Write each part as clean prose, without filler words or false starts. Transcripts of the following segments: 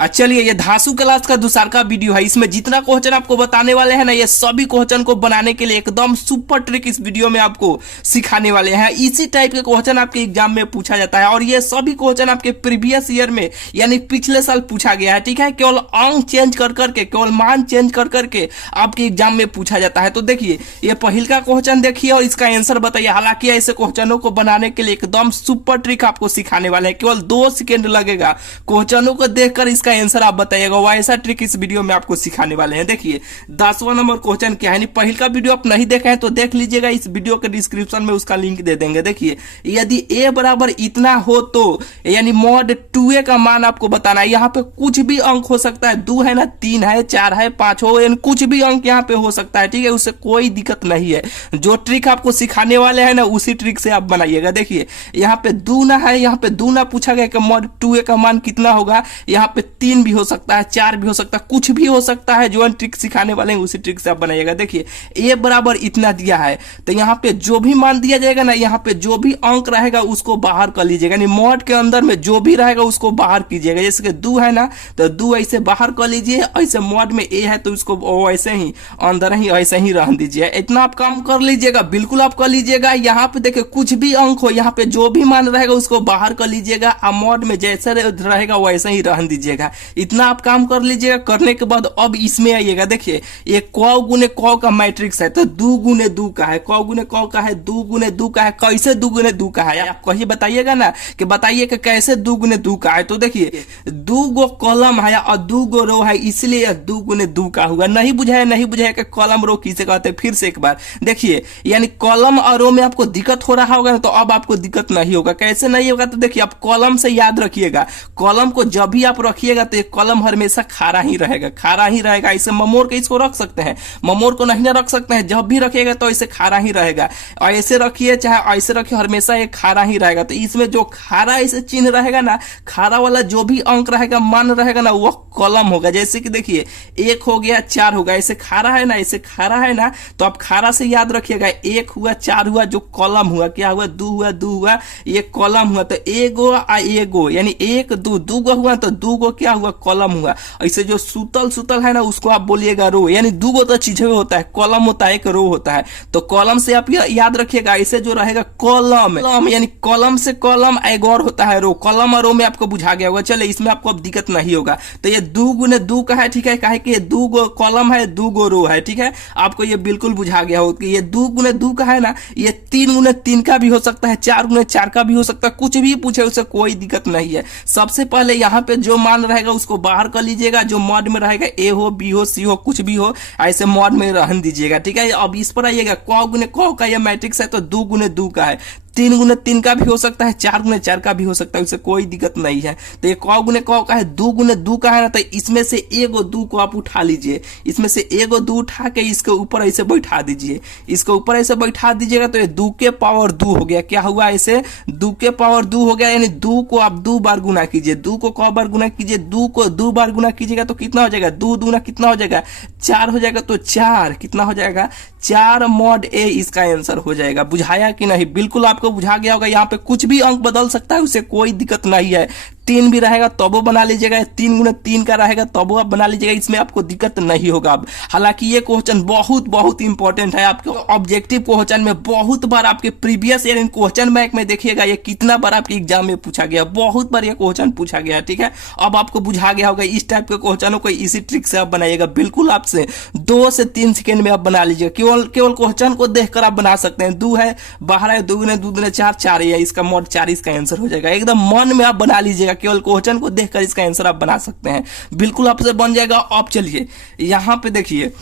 चलिए, ये धांसू क्लास का दूसरा का वीडियो है। इसमें जितना क्वेश्चन आपको बताने वाले हैं ना, ये सभी क्वेश्चन को बनाने के लिए एकदम सुपर ट्रिक इस वीडियो में आपको सिखाने वाले हैं। इसी टाइप के क्वेश्चन आपके एग्जाम में पूछा जाता है और ये सभी क्वेश्चन आपके प्रीवियस ईयर में यानी पिछले साल पूछा गया है। ठीक है, केवल अंक चेंज कर करके, केवल मान चेंज कर करके आपके एग्जाम में पूछा जाता है। तो देखिए, ये पहल का क्वेश्चन देखिए और इसका आंसर बताइए। हालांकि ऐसे क्वेश्चनों को बनाने के लिए एकदम सुपर ट्रिक आपको सिखाने वाले हैं, केवल 2 सेकेंड लगेगा। क्वेश्चनों को देखकर इसका आंसर आप बताइएगा, वैसा ट्रिक इस वीडियो में आपको सिखाने वाले हैं। देखिए 10वां नंबर क्वेश्चन क्या है। पहले का वीडियो आप नहीं देखा है तो देख लीजिएगा, इस वीडियो के डिस्क्रिप्शन में उसका लिंक दे देंगे। देखिए, यदि a बराबर इतना हो तो यानी मॉड 2a का मान आपको बताना है। यहाँ पे कुछ भी अंक हो सकता है, 2 है ना, 3 है, 4 है, 5 हो, यानी कुछ भी अंक यहाँ पे हो सकता है। ठीक है, उससे कोई दिक्कत नहीं है। जो ट्रिक आपको सिखाने वाले हैं ना, उसी ट्रिक से आप बनाइएगा। देखिए, यहाँ पे दूना है, यहाँ पे दूना पूछा गया कि मॉड 2a का मान कितना होगा। यहाँ पे 3 भी हो सकता है, 4 भी हो सकता है, कुछ भी हो सकता है। जो ट्रिक सिखाने वाले हैं उसी ट्रिक से आप बनाइएगा। देखिए, a बराबर इतना दिया है तो यहाँ पे जो भी मान दिया जाएगा ना, यहाँ पे जो भी अंक रहेगा उसको बाहर कर लीजिएगा। यानी मॉड के अंदर में जो भी रहेगा उसको बाहर कीजिएगा। जैसे कि 2 है ना, तो 2 ऐसे बाहर कर लीजिए। ऐसे मॉड में a है तो उसको वैसे ही अंदर ही ऐसे ही रहने दीजिए। इतना आप काम कर लीजिएगा, बिल्कुल आप कर लीजिएगा। यहाँ पे देखिए, कुछ भी अंक हो, यहाँ पे जो भी मान रहेगा उसको बाहर कर लीजिएगा। मॉड में जैसे रहेगा वैसे ही रहने दीजिएगा। इतना आप काम कर लीजिएगा। करने के बाद अब इसमें आइएगा। देखिए, ये क गुने क का मैट्रिक्स है तो 2 गुने 2 का है, क गुने क का है, 2 गुने 2 का है। कैसे 2 गुने 2 का है आप कहिए, बताइएगा ना कि बताइए कि कैसे 2 गुने 2 का है। तो देखिए, 2 गो कॉलम है और 2 गो रो है, इसलिए 2 गुने 2 का हुआ। नहीं बुझाया, नहीं बुझाया कि कॉलम रो किसे कहते हैं। फिर से एक बार देखिए, यानी कॉलम और रो में आपको दिक्कत हो रहा होगा ना, तो अब आपको दिक्कत नहीं होगा। कैसे नहीं होगा, तो देखिए, आप कॉलम से याद रखिएगा। कॉलम को जब भी आप रखिएगा तो कॉलम हमेशा खारा ही रहेगा, खारा ही रहेगा। इसे ममोर के इसको रख सकते हैं, ममोर को नहीं ना रख सकते हैं। जब भी रखिएगा तो इसे खारा ही रहेगा। और ऐसे रखिए चाहे ऐसे रखिए, हमेशा ये खारा ही रहेगा। तो इसमें जो खारा ऐसे चिन्ह रहेगा ना, खारा वाला जो भी अंक रहेगा, मान रहेगा ना, वो कॉलम होगा। जैसे कि देखिए, 1 हो गया, 4 होगा। ऐसे खारा है ना, ऐसे खारा है ना, तो आप खारा से याद रखिएगा। 1 हुआ, 4 हुआ, जो कॉलम हुआ क्या हुआ, 2 हुआ, 2 हुआ, ये कॉलम हुआ। तो एगो आ एगो यानी 1 2, 2 गो हुआ तो 2 गो क्या हुआ, कॉलम हुआ। ऐसे जो सुतल सुतल है ना, उसको आप बोलिएगा रो। यानी 2 गो तो चीजें होता है, कॉलम होता है, एक रो होता है। तो कॉलम से आप याद रखिएगा। ऐसे जो रहेगा कॉलम, यानी कॉलम से कॉलम एक और होता है रो। कॉलम और रो में आपको बुझा गया होगा। चलिए, इसमें आपको अब दिक्कत नहीं होगा। तो ये 2 गुने 2 का है। ठीक है, काहे कि ये 2 गो कॉलम है, 2 गो रो है। ठीक है, आपको ये बिल्कुल बुझा गया हो कि ये 2 गुने 2 का है ना, ये 3 गुने 3 का भी हो सकता है, 4 गुने 4 का भी हो सकता है। कुछ भी पूछे उससे कोई दिक्कत नहीं है। सबसे पहले यहाँ पे जो मान रहेगा उसको बाहर कर लीजिएगा। जो मॉड में रहेगा, a हो, b हो, c हो, कुछ भी हो, ऐसे मॉड में रहने दीजिएगा। ठीक है, अब इस पर आइएगा। क गुने क का यह मैट्रिक्स है तो 2 गुने 2 का है, 3 गुने 3 का भी हो सकता है, 4 गुने 4 का भी हो सकता है, उससे कोई दिक्कत नहीं है। तो ये क गुने क का है, 2 गुने 2 का है ना, तो इसमें से एगो 2 को आप उठा लीजिए। इसमें से एगो 2 उठा के इसके ऊपर ऐसे बैठा दीजिए। इसके ऊपर ऐसे बैठा दीजिएगा तो ये 2 के पावर 2 हो गया। क्या हुआ, ऐसे 2 के पावर 2 हो गया। यानी 2 को आप 2 बार गुना कीजिए। 2 को क बार गुना कीजिए, 2 को 2 बार गुना कीजिएगा तो कितना हो जाएगा, 2 दूना कितना हो जाएगा, 4 हो जाएगा। तो 4 कितना हो जाएगा, 4 मॉड a इसका आंसर हो जाएगा। बुझाया कि नहीं, बिल्कुल आपको बुझा गया होगा। यहाँ पे कुछ भी अंक बदल सकता है, उससे कोई दिक्कत नहीं है। 3 भी रहेगा तब वो बना लीजिएगा, 3 गुने 3 का रहेगा तब वो आप बना लीजिएगा। इसमें आपको दिक्कत नहीं होगा। अब हालांकि ये क्वेश्चन बहुत बहुत इंपॉर्टेंट है। आपके ऑब्जेक्टिव क्वेश्चन में बहुत बार आपके प्रीवियस ईयर क्वेश्चन बैंक में देखिएगा, ये कितना बार आपके एग्जाम में पूछा गया, बहुत बार ये क्वेश्चन पूछा गया। ठीक है, अब आपको बुझा गया होगा। इस टाइप के क्वेश्चनों को इसी ट्रिक से आप बनाइएगा। बिल्कुल आपसे 2 से 3 सेकेंड में आप बना लीजिएगा। केवल क्वेश्चन को देखकर आप बना सकते हैं। 2 है, बाहर है, 2 गुने 2 गुने 4, 4 है, इसका मॉड 4 इसका आंसर हो जाएगा। एकदम मन में आप बना लीजिएगा। केवल क्वेश्चन को देखकर इसका आंसर आप बना सकते हैं, बिल्कुल आपसे बन जाएगा। अब चलिए, यहां पे देखिए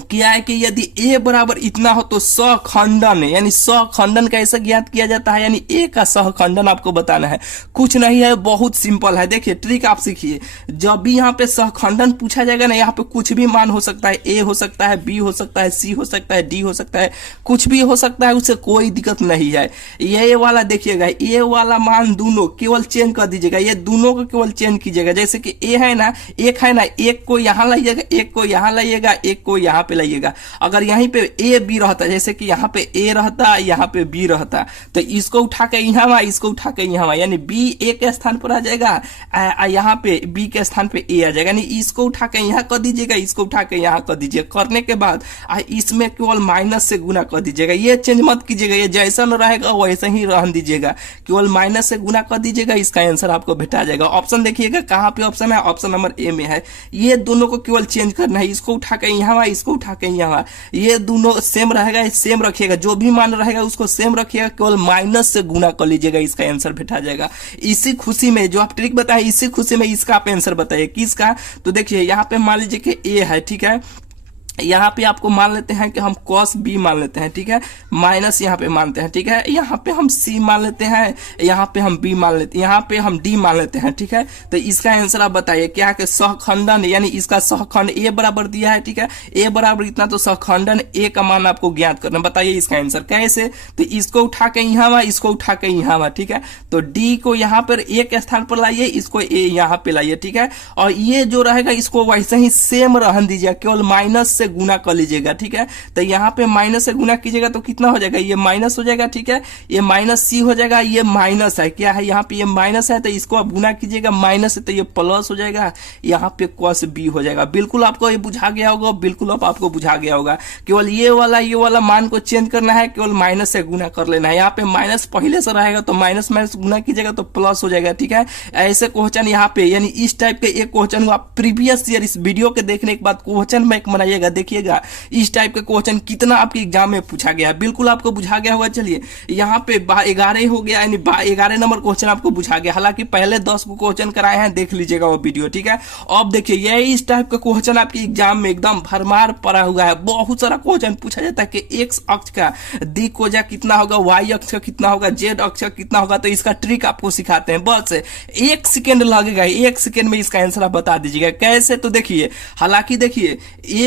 क्या है कि यदि a बराबर इतना हो तो सहखंडन, यानी सहखंडन कैसे ज्ञात किया जाता है, यानी a का सहखंडन आपको बताना है। कुछ नहीं है, बहुत सिंपल है। देखिए, ट्रिक आप सीखिए। जब भी यहाँ पे सहखंडन पूछा जाएगा ना, यहाँ पे कुछ भी मान हो सकता है, a हो सकता है, b हो सकता है, c हो सकता है, d हो सकता है, कुछ भी हो सकता है, उससे कोई दिक्कत नहीं है। ये वाला देखिएगा, a वाला मान दोनों केवल चेंज कर दीजिएगा। ये दोनों को केवल चेंज कीजिएगा। जैसे कि a है ना, एक है ना, एक को यहाँ लाइएगा, एक को यहाँ लाइएगा, एक को यहाँ यहाँ पे लाइएगा। अगर यहीं पे ए बी रहता, जैसे कि यहाँ पे ए रहता, यहाँ पे बी रहता, तो इसको उठा के यहाँ, इसको उठा के यहाँ, यानी बी ए के स्थान पर आ जाएगा, यहाँ पे बी के स्थान पे ए आ जाएगा। यानी इसको उठा के यहाँ कर दीजिएगा, इसको उठा के यहाँ कर दीजिए। करने के बाद इसमें केवल माइनस से गुना कर दीजिएगा। ये चेंज मत कीजिएगा, ये जैसा न रहेगा वैसे ही रहने दीजिएगा, केवल माइनस से गुना कर दीजिएगा। इसका आंसर आपको भेटा जाएगा। ऑप्शन देखिएगा कहाँ पे ऑप्शन है, ऑप्शन नंबर ए में है। ये दोनों को केवल चेंज करना है, इसको उठा के यहाँ, इसको उठा के यहाँ। ये दोनों सेम रहेगा, सेम रखिएगा, जो भी मान रहेगा उसको सेम रखिएगा, केवल माइनस से गुना कर लीजिएगा, इसका आंसर भेटा जाएगा। इसी खुशी में जो आप ट्रिक बताए, इसी खुशी में इसका आप आंसर बताइए किसका। तो देखिए यहाँ पे मान लीजिए कि ए है, ठीक है, यहाँ पे आपको मान लेते हैं कि हम cos b मान लेते हैं, ठीक है, माइनस यहाँ पे मानते हैं, ठीक है, यहाँ पे हम c मान लेते हैं, यहाँ पे हम b मान लेते हैं, यहाँ पे हम d मान लेते हैं, ठीक है। तो इसका आंसर आप बताइए क्या है कि सहखंडन, यानी इसका सहखंड a बराबर दिया है, ठीक है, a बराबर इतना, तो सहखंडन a का मान आपको ज्ञात करना। बताइए इसका आंसर कैसे। तो इसको उठा के यहाँ, इसको उठा के यहाँ, ठीक है, तो d को यहाँ पर a के स्थान पर लाइए, इसको a यहाँ पे लाइए, ठीक है, और ये जो रहेगा इसको वैसे ही सेम रहने दीजिए, केवल माइनस से गुना कर लीजिएगा, ठीक है। तो यहाँ पे माइनस से गुना कीजिएगा तो कितना हो जाएगा, ये माइनस हो जाएगा, ठीक है, ये माइनस सी हो जाएगा, ये माइनस है, क्या है यहाँ पे ये माइनस है, तो इसको आप गुना कीजिएगा, माइनस है तो ये प्लस हो जाएगा, यहाँ पे cos b हो जाएगा। बिल्कुल आपको ये बुझा गया होगा, बिल्कुल आपको बुझा गया होगा। केवल ये वाला मान को चेंज करना है, केवल माइनस से गुना कर लेना है। यहाँ पे माइनस पहले से रहेगा तो माइनस माइनस गुना कीजिएगा तो प्लस हो जाएगा, ठीक है। ऐसे क्वेश्चन यहाँ पे, यानी इस टाइप के एक क्वेश्चन को आप प्रीवियस ईयर इस वीडियो के देखने के बाद क्वेश्चन बैंक बनाइएगा, देखिएगा इस टाइप के क्वेश्चन कितना आपके एग्जाम में पूछा गया। बिल्कुल आपको बुझा गया होगा। चलिए यहाँ पे 11 हो गया, यानी 11 नंबर क्वेश्चन आपको बुझा गया। हालांकि पहले 10 को क्वेश्चन कराए हैं, देख लीजिएगा वो वीडियो, ठीक है। अब देखिए ये इस टाइप का क्वेश्चन आपके एग्जाम में एकदम भरमार पड़ा हुआ है। बहुत सारा क्वेश्चन पूछा जाता है कि एक्स अक्ष का दिक्कोजा कितना होगा, वाई अक्ष का कितना होगा, जेड अक्ष का कितना होगा। तो इसका ट्रिक आपको सिखाते हैं, बस 1 सेकेंड लगेगा, 1 सेकेंड में इसका आंसर आप बता दीजिएगा कैसे। तो देखिए, हालांकि देखिए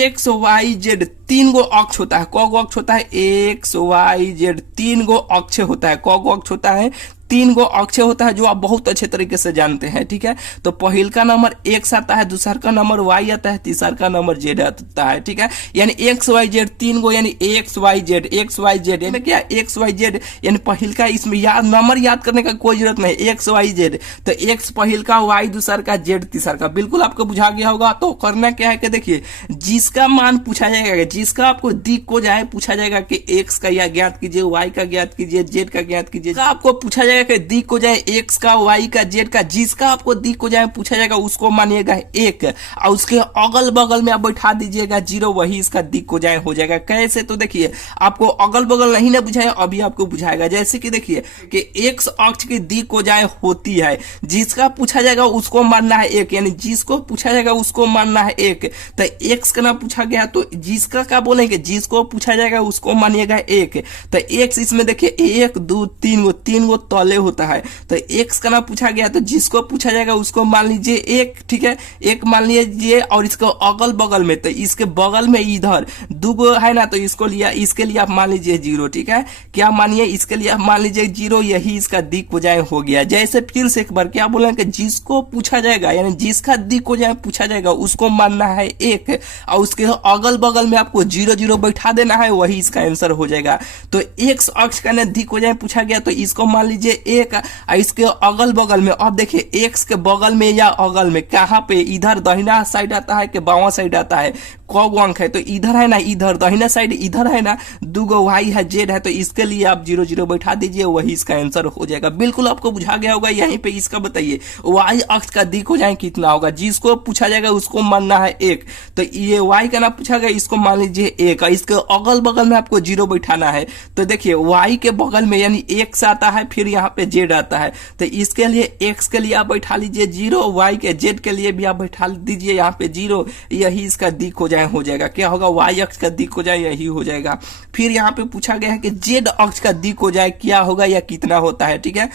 एक्स वाई जेड 3 गो अक्ष होता है। कौ गो अक्ष होता है, एक्स वाई जेड 3 गो अक्ष होता है। कौ गो अक्ष होता है, 3 गो अक्ष होता है, जो आप बहुत अच्छे तरीके से जानते हैं, ठीक है। तो पहल का नंबर एक्स आता है, दूसरा का नंबर वाई आता है, तीसरा का नंबर जेड आता है, ठीक है। यानी एक्स वाई जेड 3 गो, यानी X Y Z, X Y Z, यानी क्या एक्स वाई जेड, यानी पहल का, इसमें नंबर याद करने का कोई जरूरत नहीं, एक्स वाई जेड। तो एक्स पहल का, वाई दूसरा का, जेड तीसरा का। बिल्कुल आपको बुझा गया होगा। तो करना क्या है कि देखिए, जिसका मान पूछा जाएगा, जिसका आपको दिक को जाए पूछा जाएगा कि एक्स का या ज्ञात कीजिए, वाई का ज्ञात कीजिए, जेड का ज्ञात कीजिए, आपको पूछा जाएगा कि दिक को जाए एक्स का, वाई का, जेड का, जिसका आपको दिक को जाए पूछा जाएगा उसको मानिएगा 1, और उसके अगल बगल में आप बैठा दीजिएगा 0, वही इसका दिक को जाए हो जाएगा। कैसे। तो देखिए, आपको अगल बगल नहीं ना बुझाया, अभी आपको बुझाएगा। जैसे कि देखिए कि एक्स अक्ष की दिक को जाए होती है, जिसका पूछा जाएगा उसको मानना है 1, यानी जिसको पूछा जाएगा उसको मानना है 1। तो एक्स का ना पूछा गया तो जिसका क्या बोलेंगे, जिसको पूछा जाएगा उसको मानिएगा 1। तो एक्स इसमें देखिए 1 2 3 गो तले होता है। तो एक्स का ना पूछा गया तो जिसको पूछा जाएगा उसको मान लीजिए 1, ठीक है, 1 मान लीजिए। और इसको अगल बगल में, तो इसके बगल में इधर 2 गो है ना, तो इसको लिया, इसके लिए आप मान लीजिए 0, ठीक है। क्या मानिए, इसके लिए आप मान लीजिए 0, यही इसका दिक को जाए हो गया। जैसे फिर से एक बार क्या बोला कि जिसको पूछा जाएगा, यानी जिसका दिक को जाए पूछा जाएगा उसको मानना है 1, और उसके अगल बगल में आपको 0 0 बैठा देना है, वही इसका आंसर हो जाएगा। तो एक्स अक्ष का ना दिक को जाए पूछा गया तो इसको मान लीजिए 1, इसके अगल बगल में। अब देखिए एक्स के बगल में या अगल में कहाँ पे, इधर दाहिना साइड आता है कि बावां साइड आता है, कौ गो अंक है, तो इधर है ना, इधर दाहिना साइड इधर है ना, 2 गो वाई है, जेड है, तो इसके लिए आप 0 0 बैठा दीजिए, वही इसका आंसर हो जाएगा। बिल्कुल आपको बुझा गया होगा। यहीं पे इसका बताइए वाई अक्ष का दिक हो जाए कितना होगा, जिसको पूछा जाएगा उसको मानना है 1। तो ये वाई का ना पूछा गया, इसको मान लीजिए 1, इसके अगल बगल में आपको 0 बैठाना है। तो देखिए वाई के बगल में यानी एक्स आता है, फिर यहाँ पे जेड आता है, तो इसके लिए एक्स के लिए आप बैठा लीजिए 0, वाई के जेड के लिए भी आप बैठा दीजिए यहाँ पे 0, यही इसका दिक हो जाए हो जाएगा। क्या होगा, वाई अक्ष का दिक हो जाए यही हो जाएगा। फिर यहाँ पे पूछा गया है कि जेड अक्ष का दिक हो जाए क्या होगा या कितना होता है, ठीक है।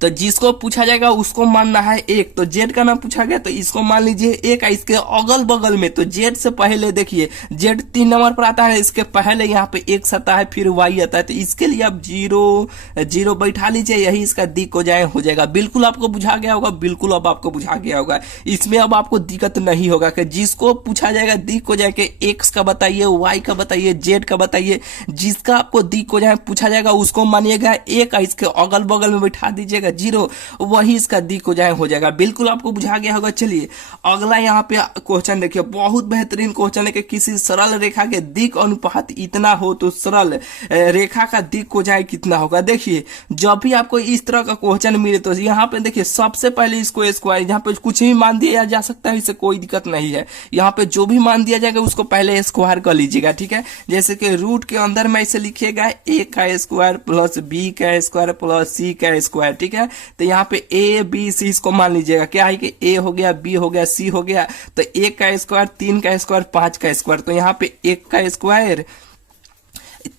तो जिसको पूछा जाएगा उसको मानना है एक। तो जेड का नाम पूछा गया तो इसको मान लीजिए एक। इसके अगल बगल में तो जेड से पहले देखिए जेड 3 नंबर पर आता है, इसके पहले यहाँ पे एक्स आता है, फिर वाई आता है। तो इसके लिए आप जीरो जीरो बैठा लीजिए, यही इसका दिक हो जाएगा। बिल्कुल आपको बुझा गया होगा, बिल्कुल अब आपको बुझा गया होगा। इसमें अब आपको दिक्कत नहीं होगा कि जिसको पूछा जाएगा दिक हो जाएगा एक्स का बताइए, वाई का बताइए, जेड का बताइए, जिसका आपको दिक हो जाए पूछा जाएगा उसको मानिएगा एक, इसके अगल बगल में बैठा दीजिएगा जीरो, वही इसका दिक हो जाएगा। बिल्कुल आपको बुझा गया होगा। चलिए अगला यहाँ पे क्वेश्चन देखिए, बहुत बेहतरीन क्वेश्चन है कि किसी सरल रेखा के दिक अनुपात इतना हो तो सरल रेखा का दिक हो जाए कितना होगा। देखिए जब भी आपको इस तरह का क्वेश्चन मिले तो यहाँ पे देखिए सबसे पहले इसको स्क्वायर, यहाँ पे कुछ भी मान दिया जा सकता है, इससे कोई दिक्कत नहीं है। यहाँ पे जो भी मान दिया जाएगा उसको पहले स्क्वायर कर लीजिएगा, ठीक है। जैसे कि रूट के अंदर में इसे लिखिएगा ए का स्क्वायर प्लस बी का स्क्वायर प्लस सी का स्क्वायर, ठीक है। तो यहाँ पे ए बी सी इसको मान लीजिएगा, क्या है कि ए हो गया, बी हो गया, सी हो गया। तो 1 का स्क्वायर, 3 का स्क्वायर, 5 का स्क्वायर। तो यहाँ पे 1 का स्क्वायर,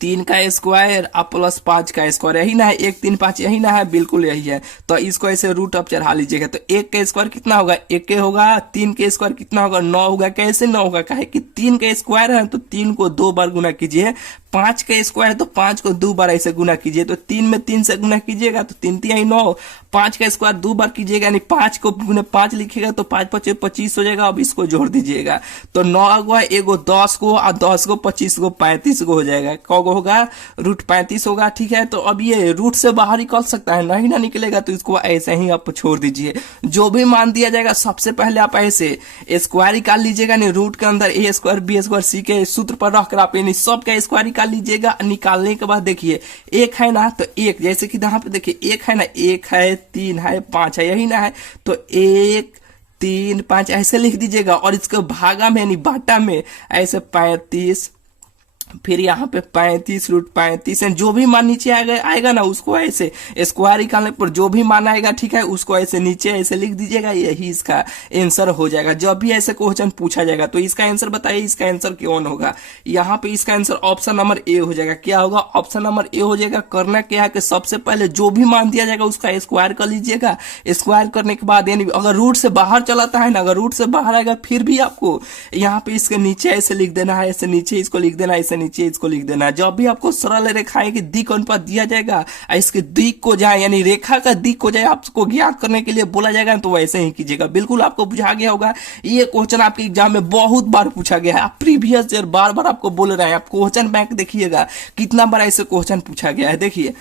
3 का स्क्वायर और प्लस 5 का स्क्वायर, यही ना है, 1 3 5 यही ना है, बिल्कुल यही है। तो इसको ऐसे रूट अप चढ़ा लीजिएगा। तो 1 का स्क्वायर कितना होगा, 1 के होगा। 3 के स्क्वायर कितना होगा, 9 होगा। कैसे 9 होगा, कहे कि 3 का स्क्वायर है तो 3 को 2 बार गुना कीजिए। 5 का स्क्वायर है तो 5 को 2 बार ऐसे गुना कीजिए। तो 3 में 3 से गुना कीजिएगा तो 3 3 9। 5 का स्क्वायर 2 बार कीजिएगा, यानी 5 को गुना 5 लिखिएगा तो 5 5 25 हो जाएगा। अब इसको जोड़ दीजिएगा तो 9 गो, एगो 10 को, और 10 को 25 को 35 को हो जाएगा। कौगो होगा, रूट 35 होगा, ठीक है। तो अब ये रूट से बाहर निकल सकता है, नहीं ना निकलेगा तो इसको ऐसे ही आप छोड़ दीजिए। जो भी मान दिया जाएगा सबसे पहले आप ऐसे स्क्वायर निकाल लीजिएगा, नहीं रूट के अंदर ए स्क्वायर बी स्क्वायर सी के सूत्र पर रखकर आप यानी सब का स्क्वायर निकाल लीजिएगा। निकालने के बाद देखिए एक है ना, तो एक, जैसे कि यहाँ पे देखिए एक है ना, 1 है, 3 है, 5 है, यही ना है। तो 1 3 5 ऐसे लिख दीजिएगा और इसके भागा में यानी बाटा में ऐसे 35, फिर यहाँ पे 35 रूट 35 है। जो भी मान नीचे आएगा ना उसको ऐसे स्क्वायर निकालने पर जो भी मान आएगा, ठीक है, उसको ऐसे नीचे ऐसे लिख दीजिएगा, यही इसका आंसर हो जाएगा। जब भी ऐसे क्वेश्चन पूछा जाएगा तो इसका आंसर बताइए, इसका आंसर कौन होगा। यहाँ पे इसका आंसर ऑप्शन नंबर ए हो जाएगा। क्या होगा, ऑप्शन नंबर ए हो जाएगा। करना क्या है कि सबसे पहले जो भी मान दिया जाएगा उसका स्क्वायर कर लीजिएगा। स्क्वायर करने के बाद यानी अगर रूट से बाहर चलाता है ना, अगर रूट से बाहर आएगा फिर भी आपको यहाँ पे इसके नीचे ऐसे लिख देना है, ऐसे नीचे इसको लिख देना है, ऐसे नीचे इसको लिख देना। जब भी आपको सरल रेखाएं की दिक अनुपात दिया जाएगा, इसके दिक को जाए यानी रेखा का दिक को जाए आपको ज्ञात करने के लिए बोला जाएगा, तो वैसे ही कीजिएगा। बिल्कुल आपको बुझा गया होगा। ये क्वेश्चन आपके एग्जाम में बहुत बार पूछा गया है। आप प्रीवियस ईयर बार बार आपको बोल रहे हैं, आप क्वेश्चन बैंक देखिएगा कितना बार ऐसे क्वेश्चन पूछा गया है। देखिए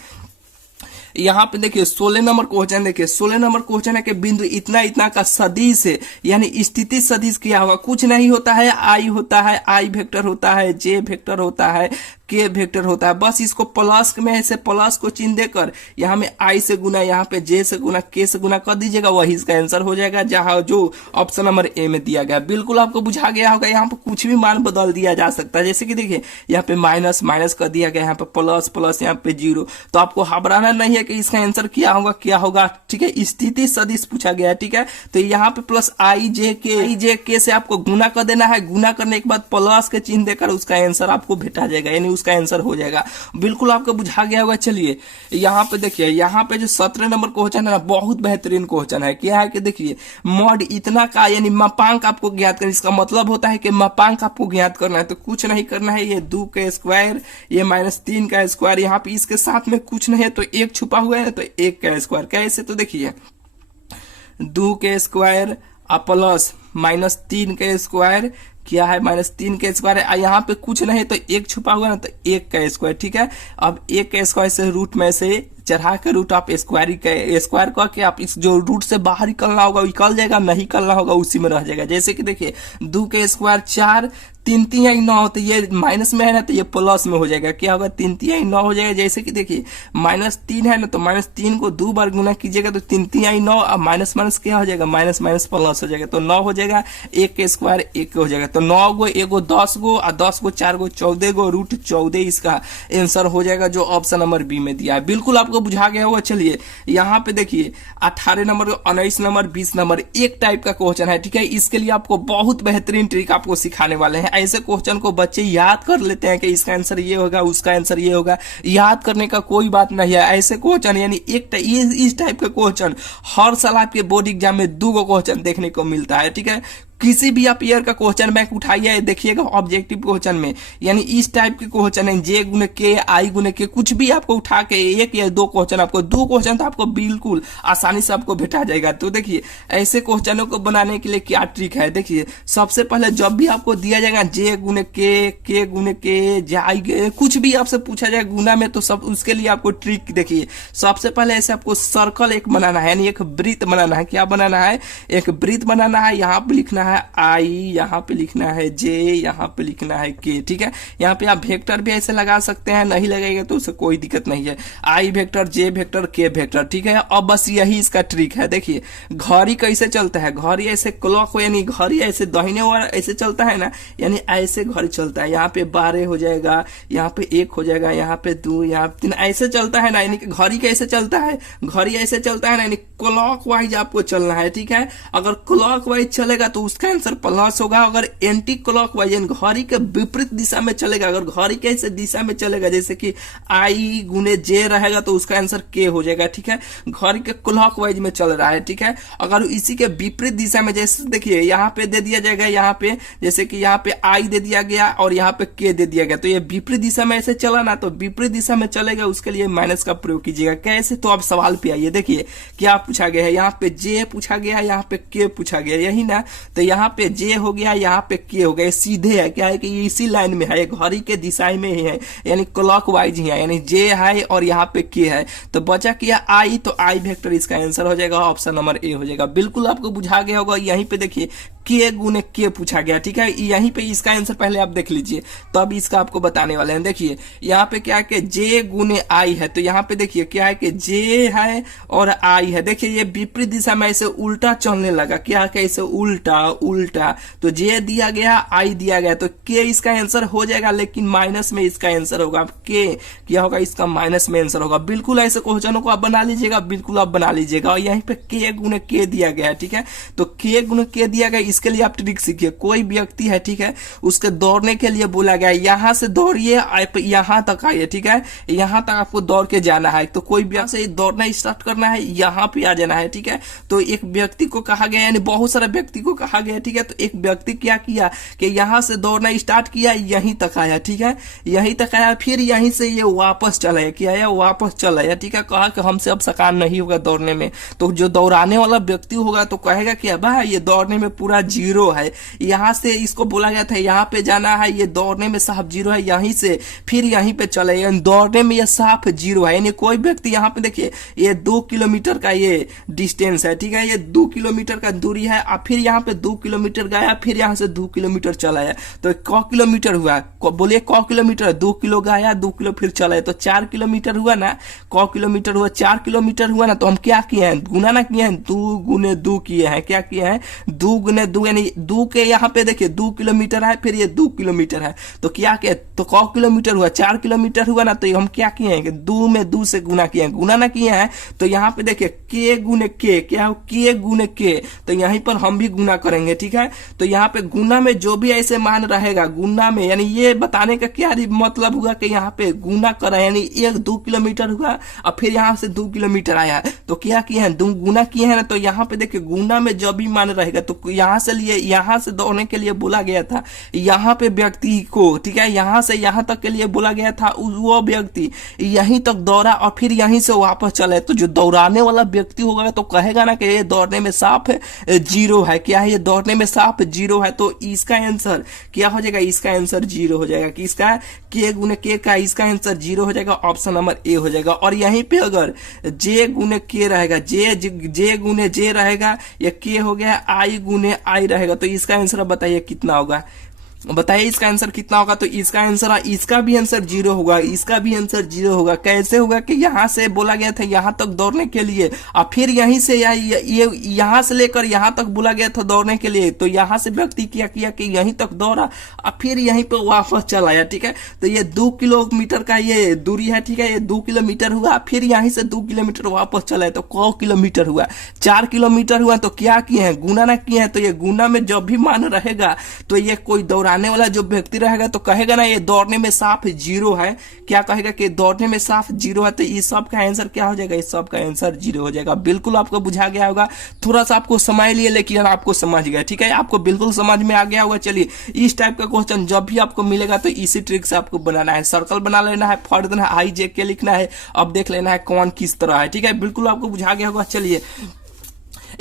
यहाँ पे देखिए 16 नंबर क्वेश्चन, देखिए 16 नंबर क्वेश्चन है कि बिंदु इतना इतना का सदिश यानी स्थिति सदिश क्या होगा। कुछ नहीं होता है, आई होता है, आई वेक्टर होता है, जे वेक्टर होता है, के वेक्टर होता है। बस इसको प्लस में ऐसे प्लस को चिन्ह देकर यहाँ में आई से गुना, यहाँ पे जे से गुना, के से गुना कर दीजिएगा, वही इसका आंसर हो जाएगा, जहां जो ऑप्शन नंबर ए में दिया गया। बिल्कुल आपको बुझा गया होगा। यहाँ पे कुछ भी मान बदल दिया जा सकता है, जैसे कि देखिए यहाँ पे माइनस माइनस कर दिया गया, यहाँ पे प्लस प्लस, यहाँ पे जीरो। तो आपको घबराना नहीं है कि इसका आंसर क्या होगा, ठीक है। स्थिति सदिश पूछा गया है, ठीक है। तो यहाँ पे प्लस आई जे के से आपको गुना कर देना है। गुना करने के बाद प्लस के चिन्ह देकर उसका आंसर आपको भेटा जाएगा, यानी उसका आंसर हो जाएगा। बिल्कुल आपको बुझा गया होगा। चलिए यहाँ पे देखिए, यहाँ पे जो 17 नंबर क्वेश्चन है ना, बहुत बेहतरीन क्वेश्चन है। क्या है कि देखिए मॉड इतना का यानी मापांक आपको ज्ञात करना। इसका मतलब होता है कि मापांक आपको ज्ञात करना है। तो कुछ नहीं करना है, ये 2 का स्क्वायर, ये -3 का स्क्वायर, यहाँ पे इसके साथ में कुछ नहीं है तो 1 छुपा हुआ है, तो 1 का स्क्वायर। कैसे, तो देखिए 2 के स्क्वायर प्लस -3 के स्क्वायर, क्या है -3 के स्क्वायर है। यहाँ पे कुछ नहीं तो 1 छुपा हुआ ना, तो 1 का स्क्वायर, ठीक है। अब 1 का स्क्वायर से रूट में से चढ़ा के रूट आप स्क्वायर करके आप इस जो रूट से बाहर निकलना होगा निकल जाएगा, नहीं निकलना होगा उसी में रह जाएगा। जैसे कि देखिए 2 के स्क्वायर 4, 3 3 9, तो ये माइनस में है ना, तो ये प्लस में हो जाएगा। क्या होगा, 3 3 9 हो जाएगा। जैसे कि देखिए -3 है ना, तो -3 को 2 बार गुना कीजिएगा तो 3 3 9, अब माइनस माइनस क्या हो जाएगा, माइनस माइनस प्लस हो जाएगा, तो 9 हो जाएगा। जाएगा, 1 के स्क्वायर 1 हो जाएगा। तो 9 गो, 1 गो 10 गो, और 10 गो 4 गो 14 गो, रूट 14 इसका आंसर हो जाएगा जो ऑप्शन नंबर बी में दिया है। बिल्कुल आपको बुझा गया होगा। चलिए यहाँ पे देखिए 18 नंबर, 19 नंबर, 20 नंबर एक टाइप का क्वेश्चन है, ठीक है। इसके लिए आपको बहुत बेहतरीन ट्रिक आपको सिखाने वाले हैं। ऐसे क्वेश्चन को बच्चे याद कर लेते हैं कि इसका आंसर ये होगा, उसका आंसर ये होगा, याद करने का कोई बात नहीं है। ऐसे क्वेश्चन यानी इस टाइप का क्वेश्चन हर साल आपके बोर्ड एग्जाम में 2 गो क्वेश्चन देखने को मिलता है, ठीक है। किसी भी आप ईयर का क्वेश्चन बैंक उठाइए, देखिएगा ऑब्जेक्टिव क्वेश्चन में यानी इस टाइप के क्वेश्चन है, जे गुने के, आई गुने के, कुछ भी आपको उठा के 1 या 2 क्वेश्चन, आपको 2 क्वेश्चन तो आपको बिल्कुल आसानी से आपको भेटा जाएगा। तो देखिए ऐसे क्वेश्चनों को बनाने के लिए क्या ट्रिक है। देखिए सबसे पहले जब भी आपको दिया जाएगा जे गुने के गुने के, जाई, कुछ भी आपसे पूछा जाए गुना में, तो सब उसके लिए आपको ट्रिक देखिए। सबसे पहले ऐसे आपको सर्कल एक बनाना है, यानी एक वृत्त बनाना है। क्या बनाना है? एक वृत्त बनाना है। यहाँ पे लिखना है आई, यहाँ पे लिखना है जे, यहाँ पे लिखना है के, ठीक है। यहाँ पे आप वेक्टर भी ऐसे लगा सकते हैं, नहीं लगेगा तो उससे कोई दिक्कत नहीं है। आई वेक्टर, जे वेक्टर, के वेक्टर, ठीक है। अब बस यही इसका ट्रिक है। देखिए घड़ी कैसे चलता है, घड़ी ऐसे क्लॉक, यानी घड़ी ऐसे दाहिने ओर ऐसे चलता है ना, यानी ऐसे घड़ी चलता है। यहाँ पे 12 हो जाएगा, यहाँ पे 1 हो जाएगा, यहाँ पे 2, यहाँ पे 3, ऐसे चलता है ना। यानी कि घड़ी कैसे चलता है, घड़ी ऐसे चलता है ना, यानी क्लॉक वाइज आपको चलना है, ठीक है। अगर क्लॉक वाइज चलेगा तो उसका आंसर प्लस होगा। अगर एंटी क्लॉक वाइज घड़ी के विपरीत दिशा में चलेगा, अगर घड़ी के ऐसे दिशा में चलेगा जैसे कि आई गुने जे रहेगा, तो उसका आंसर के हो जाएगा, ठीक है। घड़ी के क्लॉक वाइज में चल रहा है, ठीक है। अगर इसी के विपरीत दिशा में, जैसे देखिए यहाँ पे दे दिया जाएगा, यहाँ पे जैसे कि यहाँ पे आई दे दिया गया और यहाँ पे के दे दिया गया, तो ये विपरीत दिशा में ऐसे चला ना, तो विपरीत दिशा में चलेगा, उसके लिए माइनस का प्रयोग कीजिएगा। कैसे? तो आप सवाल पे आइए। देखिए क्या पूछा गया है, यहाँ पे जे पूछा गया, यहाँ पे के पूछा गया, यही ना। तो यहाँ पे जे हो गया, यहाँ पे के हो गया, सीधे है। क्या है कि ये इसी लाइन में है, घड़ी के दिशा में ही है, यानी क्लॉक वाइज ही है, यानी जे है और यहाँ पे के है। तो बचा किया आई, तो आई वेक्टर इसका आंसर हो जाएगा, ऑप्शन नंबर ए हो जाएगा। बिल्कुल आपको बुझा गया होगा। यहीं पे देखिए के गुने के पूछा गया, ठीक है। यहीं पे इसका आंसर पहले आप देख लीजिए, तो अब इसका आपको बताने वाले हैं। देखिए यहाँ पे क्या है कि जे गुने आई है, तो यहाँ पे देखिए क्या है कि जे है और आई है। देखिए ये विपरीत दिशा में ऐसे उल्टा चलने लगा, क्या है कि ऐसे उल्टा उल्टा, तो जे दिया गया, आई दिया गया, तो के इसका आंसर हो जाएगा, लेकिन माइनस में इसका आंसर होगा। के क्या होगा? इसका माइनस में आंसर होगा। बिल्कुल ऐसे क्वेश्चनों को आप बना लीजिएगा, बिल्कुल आप बना लीजिएगा। और यहीं पे के गुने के दिया गया है, ठीक है। तो के गुने के दिया गया, इसके लिए आप ट्रिक सीखिए। कोई व्यक्ति है, ठीक है, उसके दौड़ने के लिए बोला गया, यहां से दौड़िए, यहां तक आइए, ठीक है, यहां तक आपको दौड़ के जाना है। तो कोई व्यक्ति से दौड़ना स्टार्ट करना है, यहां पे आ जाना है, ठीक है। तो एक व्यक्ति को कहा गया, यानी बहुत सारे व्यक्ति को कहा गया, ठीक है। तो एक व्यक्ति क्या किया कि यहां से दौड़ना स्टार्ट किया, यहीं तक आया, ठीक है, यहीं तक आया, फिर यहीं से ये वापस चला है, क्या है, वापस चला है, ठीक है। कहा कि हमसे अब सकाम नहीं होगा दौड़ने में। तो जो दौड़ाने वाला व्यक्ति होगा तो कहेगा कि भाई ये दौड़ने में पूरा जीरो है, यहां से इसको बोला गया था यहाँ पे जाना है, ये दौड़ने में साफ जीरो है, यहीं से फिर यहीं पे चले, यानी दौड़ने में ये साफ जीरो है। यानी कोई व्यक्ति यहाँ पे देखिए ये 2 किलोमीटर का ये डिस्टेंस है, ठीक है, ये 2 किलोमीटर का दूरी है, और फिर यहाँ पे 2 किलोमीटर गया, फिर यहाँ से 2 किलोमीटर चला है, तो क किलोमीटर हुआ, बोलिए क किलोमीटर, 2 किलो गया, 2 किलो फिर चला है, तो 4 किलोमीटर हुआ ना, क किलोमीटर हुआ, 4 किलोमीटर हुआ ना। तो हम क्या किए हैं, गुना ना किए हैं, 2 गुने 2 किए हैं, क्या किए हैं, 2 गुने 2, यानी 2 के यहाँ पे देखिए 2 किलोमीटर है, फिर ये 2 किलोमीटर है, तो क्या किया, तो क किलोमीटर हुआ, 4 किलोमीटर हुआ ना। तो हम क्या किए हैं कि 2 में 2 से गुना किए हैं, गुना ना किए हैं, तो यहाँ पे देखिए के गुने के, क्या हो, के गुने के, तो यहीं पर हम भी गुना करेंगे, ठीक है। तो यहाँ पे गुना में जो भी ऐसे मान रहेगा, गुना में, यानी ये बताने का क्या मतलब हुआ कि यहाँ पे गुना करा, यानी 2 किलोमीटर हुआ और फिर यहाँ से 2 किलोमीटर आया, तो क्या किए हैं, गुना किए हैं ना। तो यहाँ पे देखिए गुना में जो भी मान रहेगा, तो यहाँ से लिए, यहाँ से दौड़ने के लिए बोला गया था, यहाँ पे व्यक्ति को, ठीक है, यहाँ से यहाँ तक के लिए बोला गया था, वो व्यक्ति यहीं तक दौड़ा और फिर यहीं से वापस चले। तो जो दौड़ाने वाला व्यक्ति होगा तो कहेगा ना कि ये दौड़ने में साफ जीरो है, क्या है, ये दौड़ने में साफ जीरो है। तो इसका आंसर क्या हो जाएगा, इसका आंसर जीरो हो जाएगा, कि इसका के गुने के का इसका आंसर जीरो हो जाएगा, ऑप्शन नंबर ए हो जाएगा। और यहीं पे अगर जे गुने के रहेगा, जे गुने जे रहेगा, या के हो गया आई गुने आई रहेगा, तो इसका आंसर बताइए कितना होगा। बताइए इसका आंसर कितना होगा। तो इसका आंसर, इसका भी आंसर 0 होगा, इसका भी आंसर 0 होगा। कैसे होगा कि यहाँ से बोला गया था यहाँ तक दौड़ने के लिए, और फिर यहीं से ये यहाँ से लेकर यहाँ तक बोला गया था दौड़ने के लिए, तो यहाँ से व्यक्ति क्या किया कि यहीं तक दौड़ा और फिर यहीं पे वापस चला आया। ठीक है, तो ये 2 किलोमीटर का ये दूरी है। ठीक है, ये 2 किलोमीटर हुआ, फिर यहीं से 2 किलोमीटर वापस चला है, तो 100 किलोमीटर हुआ, 4 किलोमीटर हुआ। तो क्या किए हैं, गुना ना किए हैं। तो ये गुना में जब भी मान रहेगा तो ये कोई दौड़ाने वाला जो व्यक्ति रहेगा तो कहेगा ना ये दौड़ने में साफ 0 है। क्या कहेगा कि दौड़ने में साफ 0 है। तो इस सब का आंसर क्या हो जाएगा, इस सब का आंसर 0 हो जाएगा। बिल्कुल आपको बुझा गया होगा, थोड़ा सा आपको समय लिए लेकिन आपको समझ गया। ठीक है, आपको बिल्कुल समझ में आ गया होगा। चलिए, इस टाइप का क्वेश्चन जब भी आपको मिलेगा तो इसी ट्रिक से आपको बनाना है। सर्कल बना लेना है, फाड़ देना है, IJK लिखना है, अब देख लेना है कौन किस तरह है। ठीक है, बिल्कुल आपको बुझा गया होगा। चलिए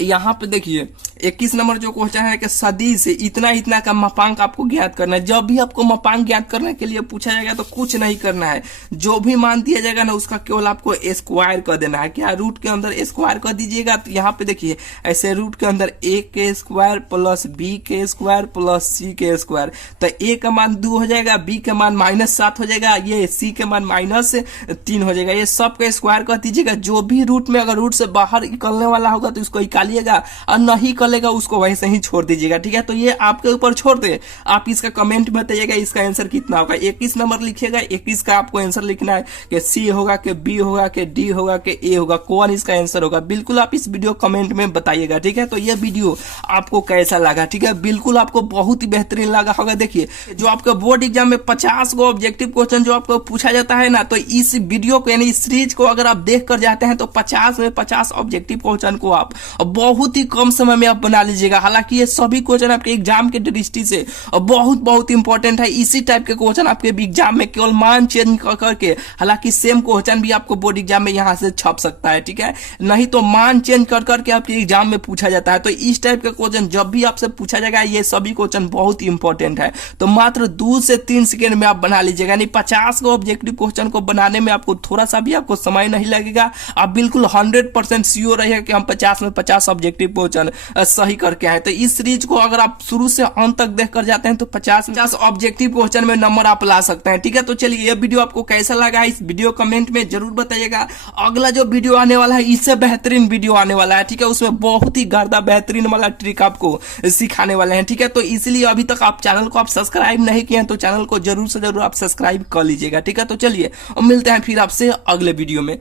यहाँ पे देखिए 21 नंबर जो क्वेश्चन है कि सदी से इतना इतना का मापांक आपको ज्ञात करना है। जब भी आपको मापांक ज्ञात करने के लिए पूछा जाएगा तो कुछ नहीं करना है, जो भी मान दिया जाएगा ना उसका केवल आपको स्क्वायर कर देना है। क्या, रूट के अंदर स्क्वायर कर दीजिएगा। तो यहाँ पे देखिए ऐसे रूट के अंदर a के स्क्वायर प्लस b के स्क्वायर प्लस c के स्क्वायर, तो a का मान 2 हो जाएगा, b का मान -7 हो जाएगा, ये c के मान -3 हो जाएगा। ये सब का स्क्वायर कर दीजिएगा। जो भी रूट में अगर रूट से बाहर निकलने वाला होगा तो इसको निकालिएगा, और नहीं करेगा उसको वैसे ही छोड़ दीजिएगा। ठीक है, तो ये आपके ऊपर छोड़ दे। आप इसका कमेंट बताइएगा इसका आंसर कितना होगा। 21 नंबर लिखिएगा, 21 का आपको आंसर लिखना है कि सी होगा कि बी होगा कि डी होगा कि ए होगा, कौन इसका आंसर होगा। बिल्कुल आप इस वीडियो कमेंट में बताइएगा। ठीक है, तो ये वीडियो आपको कैसा लगा। ठीक है, बिल्कुल आपको बहुत ही बेहतरीन लगा होगा। देखिए, जो आपका बोर्ड एग्जाम में 50 गो ऑब्जेक्टिव क्वेश्चन जो आपको पूछा जाता है ना, तो इस वीडियो को यानी इस सीरीज को अगर आप देख कर जाते हैं तो 50 में 50 ऑब्जेक्टिव क्वेश्चन को आप बहुत ही कम समय में आप बना लीजिएगा। हालांकि ये सभी क्वेश्चन आपके एग्जाम के दृष्टि से बहुत इंपॉर्टेंट है। इसी टाइप के क्वेश्चन आपके एग्जाम में केवल मान चेंज करके, हालांकि सेम क्वेश्चन भी आपको बोर्ड एग्जाम में यहां से छप सकता है। ठीक है, नहीं तो मान चेंज कर करके आपके एग्जाम में पूछा जाता है। तो इस टाइप के क्वेश्चन जब भी आपसे पूछा जाएगा ये सभी क्वेश्चन बहुत ही इंपॉर्टेंट है। तो मात्र 2 से 3 सेकेंड में आप बना लीजिएगा। यानी 50 को ऑब्जेक्टिव क्वेश्चन को बनाने में आपको थोड़ा सा भी आपको समय नहीं लगेगा। आप बिल्कुल 100% श्योर रहिए कि हम 50 में 50 ऑब्जेक्टिव क्वेश्चन सही करके आए। तो इस सीरीज को अगर आप शुरू से अंत तक देख कर जाते हैं तो 50 ऑब्जेक्टिव क्वेश्चन में नंबर आप ला सकते हैं। ठीक है, तो चलिए ये वीडियो आपको कैसा लगा इस वीडियो कमेंट में जरूर बताइएगा। अगला जो वीडियो आने वाला है इससे बेहतरीन वीडियो आने वाला है। ठीक है, उसमें बहुत ही गर्दा बेहतरीन वाला ट्रिक आपको सिखाने वाले हैं। ठीक है, तो इसलिए अभी तक आप चैनल को आप सब्सक्राइब नहीं किए हैं तो चैनल को जरूर से जरूर आप सब्सक्राइब कर लीजिएगा। ठीक है, तो चलिए मिलते हैं फिर आपसे अगले वीडियो में।